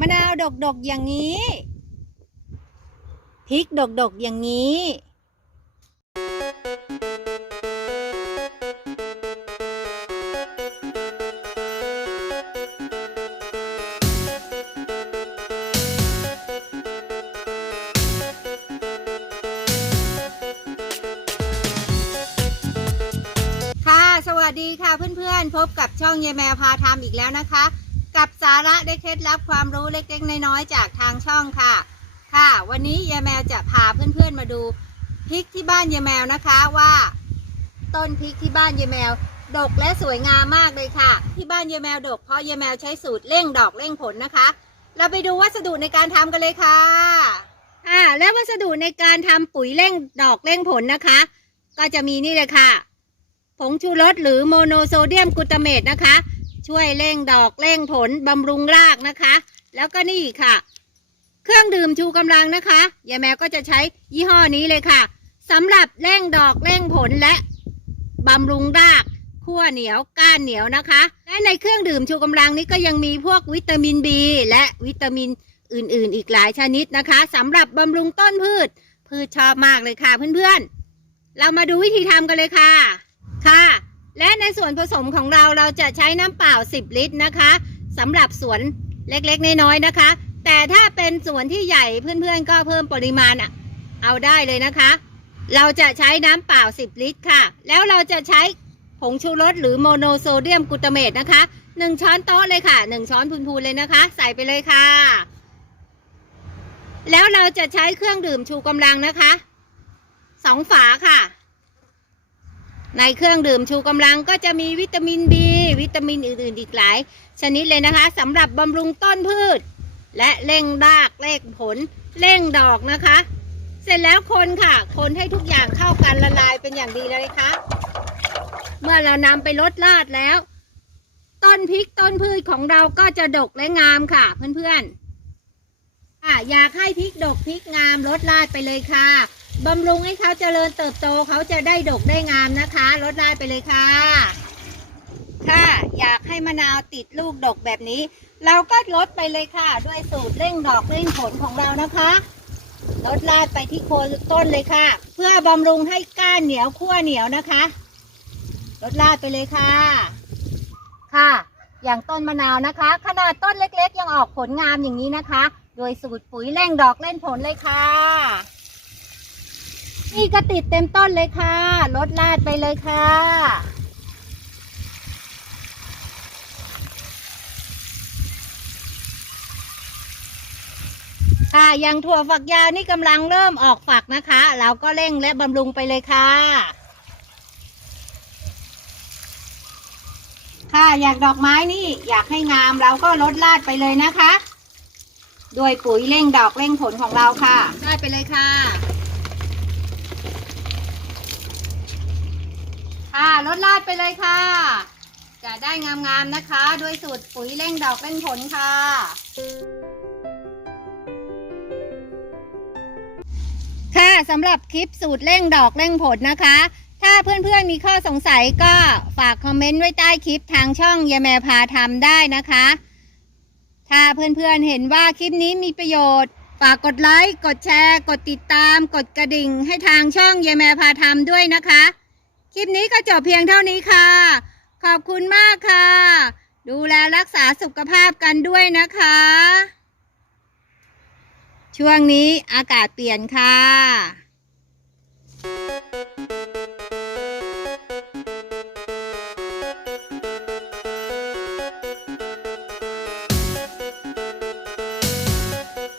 มะนาวดกๆอย่างนี้ พริกดกๆอย่างนี้ สวัสดีค่ะเพื่อนๆ พบกับช่องยายแมวพาทำอีกแล้วนะคะ กับสาระได้เคล็ดลับความรู้เล็กๆ น้อยๆ จากทางช่องค่ะ ค่ะ วันนี้ยายแมวจะพาเพื่อนๆมาดูพริกที่บ้านยายแมวนะคะว่า ต้นพริกที่บ้านยายแมว ดกและสวยงามมากเลยค่ะ ที่บ้านยายแมวดก เพราะยายแมวใช้สูตรเร่งดอกเร่งผลนะคะ เราไปดูวัสดุในการทำกันเลยค่ะค่ะและวัสดุในการทำปุ๋ยเร่งดอกเร่งผลนะคะ ก็จะมีนี่เลยค่ะ ผงชูรสหรือโมโนโซเดียมกลูตาเมตนะคะ ช่วยเร่งดอกเร่งผลบำรุงรากนะคะ แล้วก็นี่ค่ะ เครื่องดื่มชูกำลังนะคะยายแมวก็จะใช้ยี่ห้อนี้เลยค่ะสำหรับเร่งดอกเร่งผลและบำรุงรากขั้วเหนียวก้านเหนียวนะคะ และในเครื่องดื่มชูกำลังนี้ก็ยังมีพวกวิตามิน B และวิตามินอื่นๆ อีกหลายชนิดนะคะสำหรับบำรุงต้นพืช พืชชอบมากเลยค่ะเพื่อนๆ เรามาดูวิธีทำกันเลยค่ะ ค่ะ และในส่วนผสมของเราเราจะใช้น้ำเปล่า 10 ลิตรนะคะสำหรับสวนเล็กๆ น้อยๆนะคะ แต่ถ้าเป็นสวนที่ใหญ่เพื่อนๆ ก็เพิ่มปริมาณอะเอาได้เลยนะคะ เราจะใช้น้ำเปล่า 10 ลิตรค่ะ แล้วเราจะใช้ผงชูรสหรือโมโนโซเดียมกลูตาเมตนะคะ 1 ช้อนโต๊ะเลยค่ะ 1 ช้อนพูนๆเลยนะคะ ใส่ไปเลยค่ะ แล้วเราจะใช้เครื่องดื่มชูกำลังนะคะสองฝาค่ะ ในเครื่องดื่มชูกำลังก็จะมีวิตามิน B วิตามินอื่น ๆ อีกหลาย ชนิดเลยนะคะสำหรับบำรุงต้นพืช และเร่งรากเร่งผลเร่งดอกนะคะ เสร็จแล้วคนค่ะ คนให้ทุกอย่างเข้ากันละลายเป็นอย่างดีเลยค่ะเมื่อเรานำไปลดลาดแล้ว ต้นพริกต้นพืชของเราก็จะดกและงามค่ะเพื่อนๆค่ะอยากให้พริกดกพริกงามลดลาดไปเลยค่ะ บำรุงให้เขาเจริญเติบโตเขาจะได้ดกได้งามนะคะลดลาดไปเลยค่ะค่ะอยากให้มะนาวติดลูกดกแบบนี้ เราก็ลดไปเลยค่ะ ด้วยสูตรเร่งดอกเร่งผลของเรานะคะลดลาดไปที่โคนต้นเลยค่ะ เพื่อบำรุงให้ก้านเหนียวขั้วเหนียวนะคะลดลาดไปเลยค่ะ ค่ะ อย่างต้นมะนาวนะคะ ขนาดต้นเล็กๆ ยังออกผลงามอย่างนี้นะคะ โดยสูตรปุ๋ยเร่งดอกเร่งผลเลยค่ะ นี่ก็ติดเต็มต้นเลยค่ะลดลาดไปเลยค่ะค่ะอย่างถั่วฝักยาวนี่กำลังเริ่มออกฝักนะคะ เราก็เร่งและบำรุงไปเลยค่ะ ค่ะอยากดอกไม้นี่อยากให้งามเราก็ลดลาดไปเลยนะคะ ด้วยปุ๋ยเร่งดอกเร่งผลของเราค่ะลาดไปเลยค่ะ ค่ะลดลาดไปเลยค่ะ จะได้งามๆนะคะ ด้วยสูตรปุ๋ยเร่งดอกเร่งผลค่ะ ค่ะสำหรับคลิปสูตรเร่งดอกเร่งผลนะคะ ถ้าเพื่อนๆมีข้อสงสัยก็ฝากคอมเมนต์ไว้ใต้คลิปทางช่องยาแมพาทำได้นะคะ ถ้าเพื่อนๆเห็นว่าคลิปนี้มีประโยชน์ฝากกดไลค์ กดแชร์ กดติดตาม กดกระดิ่งให้ทางช่องยาแมพาทำด้วยนะคะ คลิปนี้ก็จบเพียงเท่านี้ค่ะ ขอบคุณมากค่ะ ดูแลรักษาสุขภาพกันด้วยนะคะ ช่วงนี้อากาศเปลี่ยนค่ะ